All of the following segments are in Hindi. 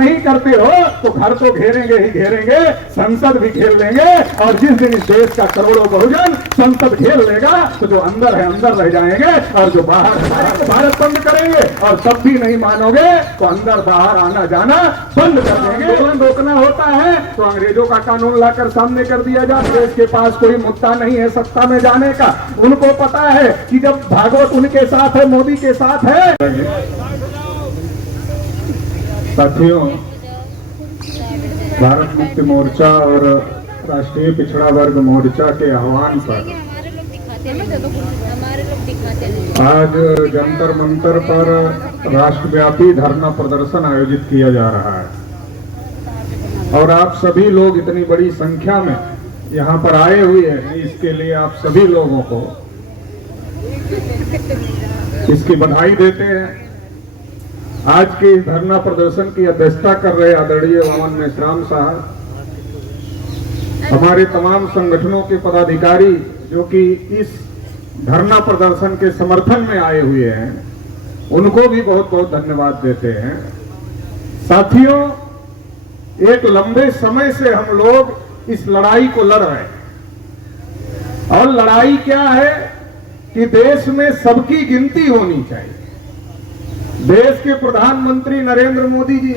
नहीं करते हो तो घर तो घेरेंगे ही घेरेंगे, संसद भी घेर लेंगे, और जिस दिन इस देश का करोड़ों बहुजन संसद घेर लेगा तो जो अंदर है अंदर रह जाएंगे, और जो बाहर है तो भारत बंद करेंगे, और तब भी नहीं मानोगे तो अंदर बाहर आना जाना बंद कर देंगे। आंदोलन रोकना होता है तो अंग्रेजों का कानून लाकर सामने कर दिया जाता है। देश के पास कोई मुद्दा नहीं है सत्ता में जाने का, उनको पता है कि जब भागवत उनके साथ है, मोदी के साथ है। साथियों, भारत मुक्ति मोर्चा और राष्ट्रीय पिछड़ा वर्ग मोर्चा के आह्वान पर आज जंतर मंतर पर राष्ट्रव्यापी धरना प्रदर्शन आयोजित किया जा रहा है, और आप सभी लोग इतनी बड़ी संख्या में यहाँ पर आए हुए हैं, इसके लिए आप सभी लोगों को इसकी बधाई देते हैं। आज के इस धरना प्रदर्शन की अध्यक्षता कर रहे आदरणीय वामन मेश्राम साहब, हमारे तमाम संगठनों के पदाधिकारी जो कि इस धरना प्रदर्शन के समर्थन में आए हुए हैं, उनको भी बहुत बहुत धन्यवाद देते हैं। साथियों, एक लंबे समय से हम लोग इस लड़ाई को लड़ रहे हैं, और लड़ाई क्या है कि देश में सबकी गिनती होनी चाहिए। देश के प्रधानमंत्री नरेंद्र मोदी जी,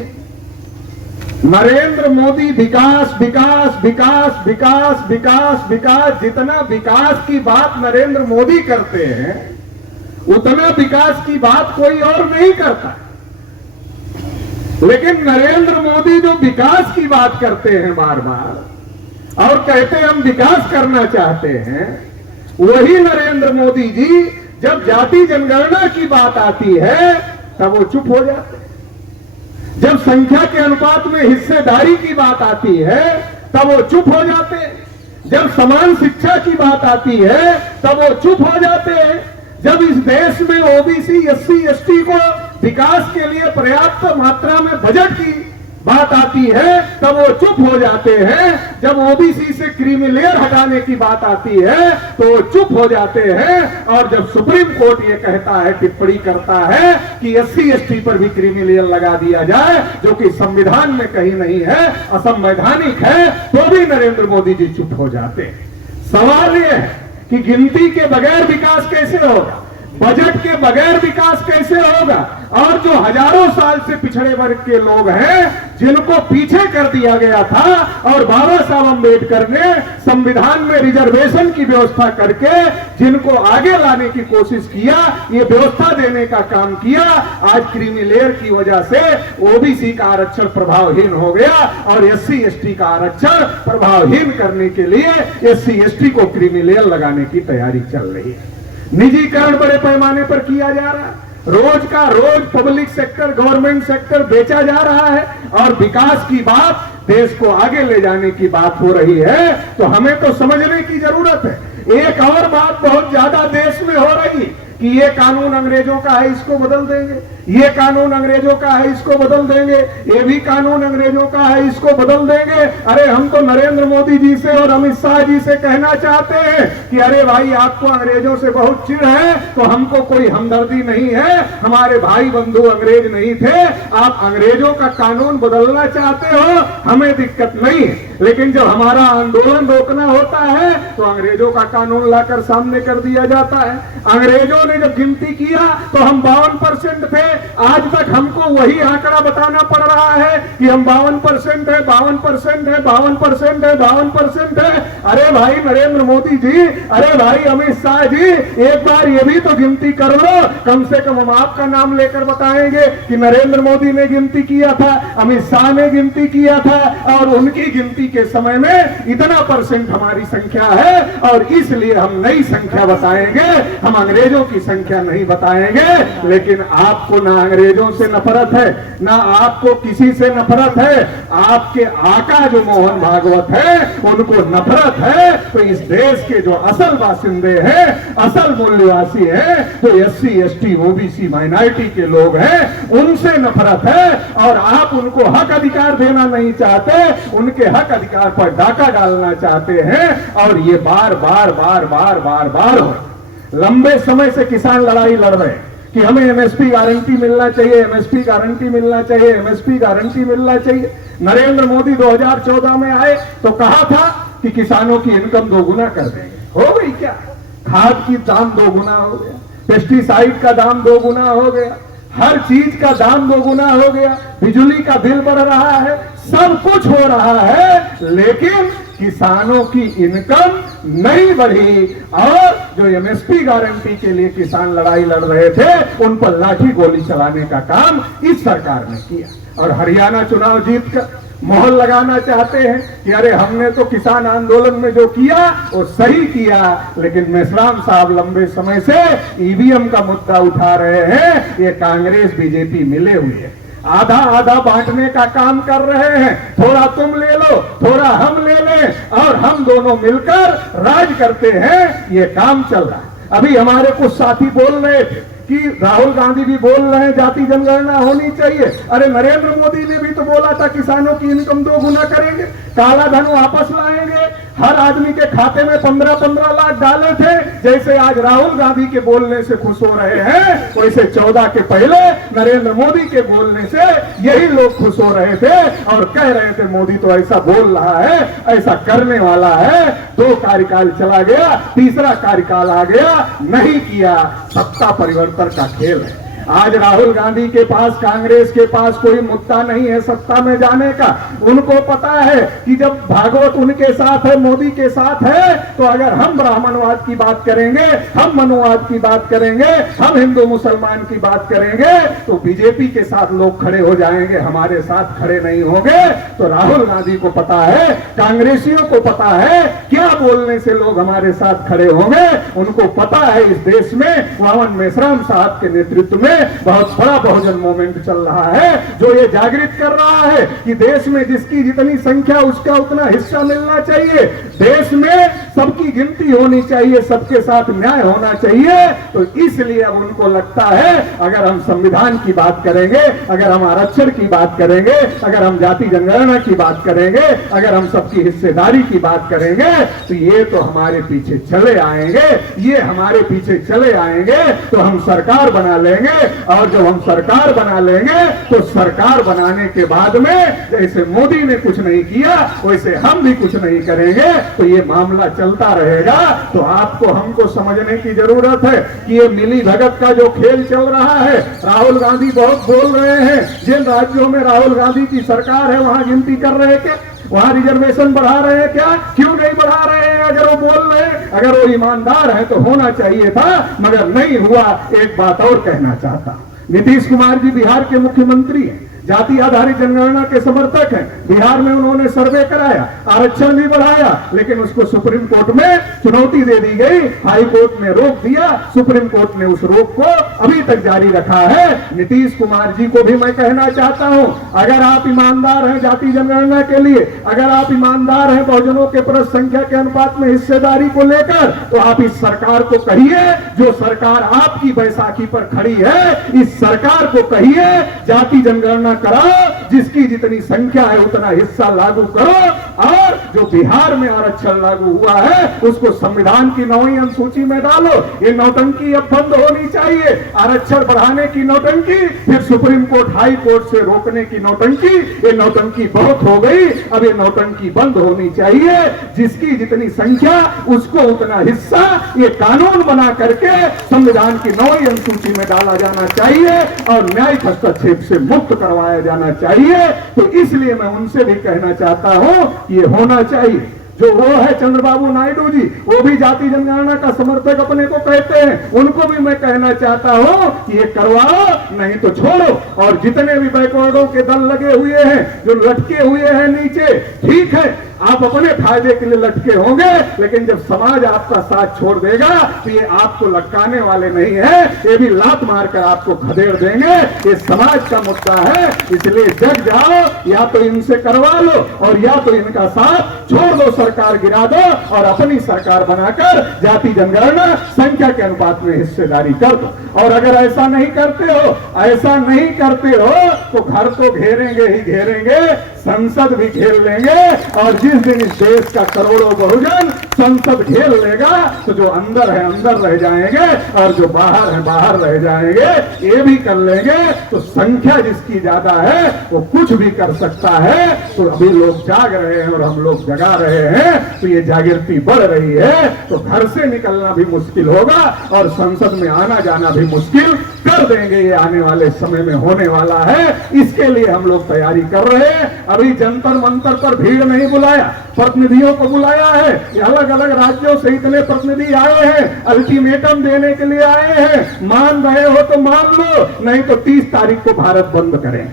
नरेंद्र मोदी विकास विकास विकास विकास विकास विकास, जितना विकास की बात नरेंद्र मोदी करते हैं उतना विकास की बात कोई और नहीं करता। लेकिन नरेंद्र मोदी जो विकास की बात करते हैं बार बार और कहते हैं हम विकास करना चाहते हैं, वही नरेंद्र मोदी जी जब जाति जनगणना की बात आती है तब वो चुप हो जाते हैं। जब संख्या के अनुपात में हिस्सेदारी की बात आती है तब वो चुप हो जाते हैं। जब समान शिक्षा की बात आती है तब वो चुप हो जाते हैं। जब इस देश में ओबीसी एससी एसटी को विकास के लिए पर्याप्त मात्रा में बजट की बात आती है तब वो चुप हो जाते हैं। जब ओबीसी से क्रीमी लेयर हटाने की बात आती है तो वो चुप हो जाते हैं। और जब सुप्रीम कोर्ट ये कहता है, टिप्पणी करता है कि एससी एसटी पर भी क्रीमी लेयर लगा दिया जाए, जो कि संविधान में कहीं नहीं है, असंवैधानिक है, तो भी नरेंद्र मोदी जी चुप हो जाते हैं। सवाल ये है कि गिनती के बगैर विकास कैसे होगा, बजट के बगैर विकास कैसे होगा, और जो हजारों साल से पिछड़े वर्ग के लोग हैं जिनको पीछे कर दिया गया था, और बाबा साहब अम्बेडकर ने संविधान में रिजर्वेशन की व्यवस्था करके जिनको आगे लाने की कोशिश किया, ये व्यवस्था देने का काम किया, आज क्रीमी लेयर की वजह से ओबीसी का आरक्षण प्रभावहीन हो गया, और एससी एसटी का आरक्षण प्रभावहीन करने के लिए एससी एसटी को क्रीमी लेयर लगाने की तैयारी चल रही है। निजीकरण बड़े पैमाने पर किया जा रहा है, रोज का रोज पब्लिक सेक्टर गवर्नमेंट सेक्टर बेचा जा रहा है, और विकास की बात, देश को आगे ले जाने की बात हो रही है। तो हमें तो समझने की जरूरत है। एक और बात बहुत ज्यादा देश में हो रही कि ये कानून अंग्रेजों का है, इसको बदल देंगे, ये कानून अंग्रेजों का है, इसको बदल देंगे, ये भी कानून अंग्रेजों का है, इसको बदल देंगे। अरे हम तो नरेंद्र मोदी जी से और अमित शाह जी से कहना चाहते हैं कि अरे भाई, आपको अंग्रेजों से बहुत चिढ़ है तो हमको कोई हमदर्दी नहीं है, हमारे भाई बंधु अंग्रेज नहीं थे, आप अंग्रेजों का कानून बदलना चाहते हो, हमें दिक्कत नहीं है, लेकिन जब हमारा आंदोलन रोकना होता है तो अंग्रेजों का कानून लाकर सामने कर दिया जाता है। अंग्रेजों ने जब गिनती किया तो हम 52% थे, आज तक हमको वही आंकड़ा बताना पड़ रहा है कि हम 52% है, 52% है, 52% है, 52% है। अरे भाई नरेंद्र मोदी जी, अरे भाई अमित शाह जी, एक बार ये भी तो गिनती कर लो, कम से कम हम आपका नाम लेकर बताएंगे कि नरेंद्र मोदी ने गिनती किया था, अमित शाह ने गिनती किया था, और उनकी गिनती के समय में इतना % हमारी संख्या है, और इसलिए हम नई संख्या बताएंगे, हम अंग्रेजों की संख्या नहीं बताएंगे। लेकिन आपको ना अंग्रेजों से नफरत है, ना आपको किसी से नफरत है, आपके आका जो मोहन भागवत है उनको नफरत है। तो इस देश के जो असल बासिंदे हैं, असल मूल्यवासी हैं, जो एससी एसटी ओबीसी माइनॉरिटी के लोग हैं, उनसे नफरत है, और आप उनको हक अधिकार देना नहीं चाहते, उनके हक अधिकार पर डाका डालना चाहते हैं। और ये बार बार बार बार बार बार हो, लंबे समय से किसान लड़ाई लड़ रहे हैं, कि हमें एमएसपी गारंटी मिलना चाहिए, एमएसपी गारंटी मिलना चाहिए, एमएसपी गारंटी मिलना चाहिए। नरेंद्र मोदी 2014 में आए तो कहा था कि किसानों की इनकम दोगुना कर देंगे। हो गई क्या? खाद की दाम दोगुना हो गया, पेस्टिसाइड का दाम दोगुना हो गया, हर चीज का दाम दोगुना हो गया, बिजली का बिल बढ़ रहा है, सब कुछ हो रहा है, लेकिन किसानों की इनकम नहीं बढ़ी। और जो एमएसपी गारंटी के लिए किसान लड़ाई लड़ रहे थे, उन पर लाठी गोली चलाने का काम इस सरकार ने किया। और हरियाणा चुनाव जीत कर मोहर लगाना चाहते हैं कि अरे हमने तो किसान आंदोलन में जो किया वो सही किया, लेकिन मेश्राम साहब लंबे समय से ईवीएम का मुद्दा उठा रहे हैं। ये कांग्रेस बीजेपी मिले हुए हैं, आधा आधा बांटने का काम कर रहे हैं। थोड़ा तुम ले लो, थोड़ा हम ले लें, और हम दोनों मिलकर राज करते हैं। ये काम चल रहा है। अभी हमारे कुछ साथी बोल रहे थे कि राहुल गांधी भी बोल रहे हैं जाति जनगणना होनी चाहिए। अरे नरेंद्र मोदी ने भी तो बोला था किसानों की इनकम 2 गुना करेंगे, काला धन वापस लाएंगे, हर आदमी के खाते में 15-15 लाख डाले थे। जैसे आज राहुल गांधी के बोलने से खुश हो रहे हैं, वैसे 14 के पहले नरेंद्र मोदी के बोलने से यही लोग खुश हो रहे थे और कह रहे थे मोदी तो ऐसा बोल रहा है, ऐसा करने वाला है। 2 कार्यकाल चला गया, तीसरा कार्यकाल आ गया, नहीं किया। सत्ता परिवर्तन का खेल है। आज राहुल गांधी के पास, कांग्रेस के पास कोई मुद्दा नहीं है सत्ता में जाने का। उनको पता है कि जब भागवत उनके साथ है, मोदी के साथ है, तो अगर हम ब्राह्मणवाद की बात करेंगे, हम मनुवाद की बात करेंगे, हम हिंदू मुसलमान की बात करेंगे, तो बीजेपी के साथ लोग खड़े हो जाएंगे, हमारे साथ खड़े नहीं होंगे। तो राहुल गांधी को पता है, कांग्रेसियों को पता है क्या बोलने से लोग हमारे साथ खड़े होंगे। उनको पता है इस देश में वामन मेश्राम साहब के नेतृत्व में बहुत बड़ा बहुजन मूवमेंट चल रहा है, जो ये जागृत कर रहा है कि देश में जिसकी जितनी संख्या उसका उतना हिस्सा मिलना चाहिए, देश में सबकी गिनती होनी चाहिए, सबके साथ न्याय होना चाहिए। तो इसलिए अब उनको लगता है अगर हम संविधान की बात करेंगे, अगर हम आरक्षण की बात करेंगे, अगर हम जाति जनगणना की बात करेंगे, अगर हम सबकी हिस्सेदारी की बात करेंगे, तो ये तो हमारे पीछे चले आएंगे, ये हमारे पीछे चले आएंगे, तो हम सरकार बना लेंगे। और जब हम सरकार बना लेंगे तो सरकार बनाने के बाद में जैसे मोदी ने कुछ नहीं किया वैसे हम भी कुछ नहीं करेंगे, तो ये मामला चलता रहेगा। तो आपको हमको समझने की जरूरत है कि ये मिली भगत का जो खेल चल रहा है, राहुल गांधी बहुत बोल रहे हैं, जिन राज्यों में राहुल गांधी की सरकार है वहां गिनती कर रहे हैं क्या, वहां रिजर्वेशन बढ़ा रहे हैं क्या, क्यों नहीं बढ़ा रहे हैं? अगर वो बोल रहे हैं, अगर वो ईमानदार है तो होना चाहिए था, मगर नहीं हुआ। एक बात और कहना चाहता, नीतीश कुमार जी बिहार के मुख्यमंत्री हैं, जाति आधारित जनगणना के समर्थक हैं। बिहार में उन्होंने सर्वे कराया, आरक्षण भी बढ़ाया, लेकिन उसको सुप्रीम कोर्ट में चुनौती दे दी गई, हाई कोर्ट ने रोक दिया, सुप्रीम कोर्ट ने उस रोक को अभी तक जारी रखा है। नीतीश कुमार जी को भी मैं कहना चाहता हूं, अगर आप ईमानदार हैं जाति जनगणना के लिए, अगर आप ईमानदार हैं बहुजनों के परस संख्या के अनुपात में हिस्सेदारी को लेकर, तो आप इस सरकार को कहिए, जो सरकार आपकी बैसाखी पर खड़ी है, इस सरकार को कहिए जाति जनगणना कराओ, जिसकी जितनी संख्या है उतना हिस्सा लागू करो, और जो बिहार में आरक्षण लागू हुआ है उसको संविधान की 9वीं अनुसूची में डालो। ये नौटंकी अब बंद होनी चाहिए, आरक्षण बढ़ाने की नौटंकी, फिर सुप्रीम कोर्ट हाई कोर्ट से रोकने की नौटंकी, ये नौटंकी बहुत हो गई, अब ये नौटंकी बंद होनी चाहिए। जिसकी जितनी संख्या उसको उतना हिस्सा, ये कानून बना करके संविधान की 9वीं अनुसूची में डाला जाना चाहिए और न्यायिक हस्तक्षेप से मुक्त करवा जाना चाहिए। तो इसलिए मैं उनसे भी कहना चाहता हूं कि ये होना चाहिए। जो वो है चंद्रबाबू नायडू जी, वो भी जाति जनगणना का समर्थक अपने को कहते हैं, उनको भी मैं कहना चाहता हूं कि ये करवाओ, नहीं तो छोड़ो। और जितने भी बैकवर्डों के दल लगे हुए हैं, जो लटके हुए हैं नीचे, ठीक है, आप अपने फायदे के लिए लटके होंगे, लेकिन जब समाज आपका साथ छोड़ देगा तो ये आपको लटकाने वाले नहीं है, ये भी लात मारकर आपको खदेड़ देंगे। ये समाज का मुद्दा है, इसलिए जग जाओ, या तो इनसे करवा लो और या तो इनका साथ छोड़ दो, सरकार गिरा दो और अपनी सरकार बनाकर जाति जनगणना संख्या के अनुपात में हिस्सेदारी कर दो। और अगर ऐसा नहीं करते हो, ऐसा नहीं करते हो, तो घर तो घेरेंगे ही घेरेंगे, संसद भी घेर लेंगे। और जिस दिन इस देश का करोड़ों बहुजन संसद घेर लेगा तो जो अंदर है अंदर रह जाएंगे और जो बाहर है बाहर रह जाएंगे। ये भी कर लेंगे तो संख्या जिसकी ज्यादा है वो कुछ भी कर सकता है। तो अभी लोग जाग रहे हैं और हम लोग जगा रहे हैं, तो ये जागृति बढ़ रही है। तो घर से निकलना भी मुश्किल होगा और संसद में आना जाना भी मुश्किल कर देंगे। ये आने वाले समय में होने वाला है, इसके लिए हम लोग तैयारी कर रहे हैं। अभी जंतर मंतर पर भीड़ नहीं बुलाया, प्रतिनिधियों को बुलाया है। ये अलग अलग राज्यों से इतने प्रतिनिधि आए हैं, अल्टीमेटम देने के लिए आए हैं। मान रहे हो तो मान लो, नहीं तो 30 तारीख को भारत बंद करें।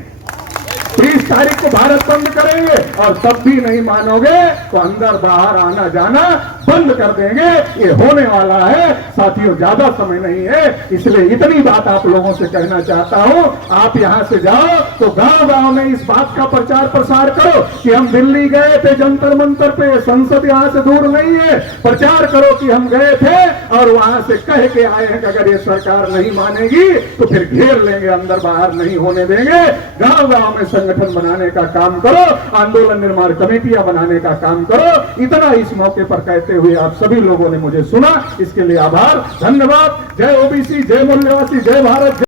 30 तारीख को भारत बंद करेंगे और तब भी नहीं मानोगे तो अंदर बाहर आना जाना बंद कर देंगे। ये होने वाला है साथियों, ज्यादा समय नहीं है, इसलिए इतनी बात आप लोगों से कहना चाहता हूं। आप यहां से जाओ तो गांव गांव में इस बात का प्रचार प्रसार करो कि हम दिल्ली गए थे जंतर मंतर पे, संसद यहां से दूर नहीं है। प्रचार करो कि हम गए थे और वहां से कह के आए हैं कि अगर ये सरकार नहीं मानेगी तो फिर घेर लेंगे, अंदर बाहर नहीं होने देंगे। गांव गांव में संगठन बनाने का काम करो, आंदोलन निर्माण कमेटियां बनाने का काम करो। इतना इस मौके पर कहते हुए आप सभी लोगों ने मुझे सुना, इसके लिए आभार, धन्यवाद। जय ओबीसी, जय मूल्यवासी, जय भारत।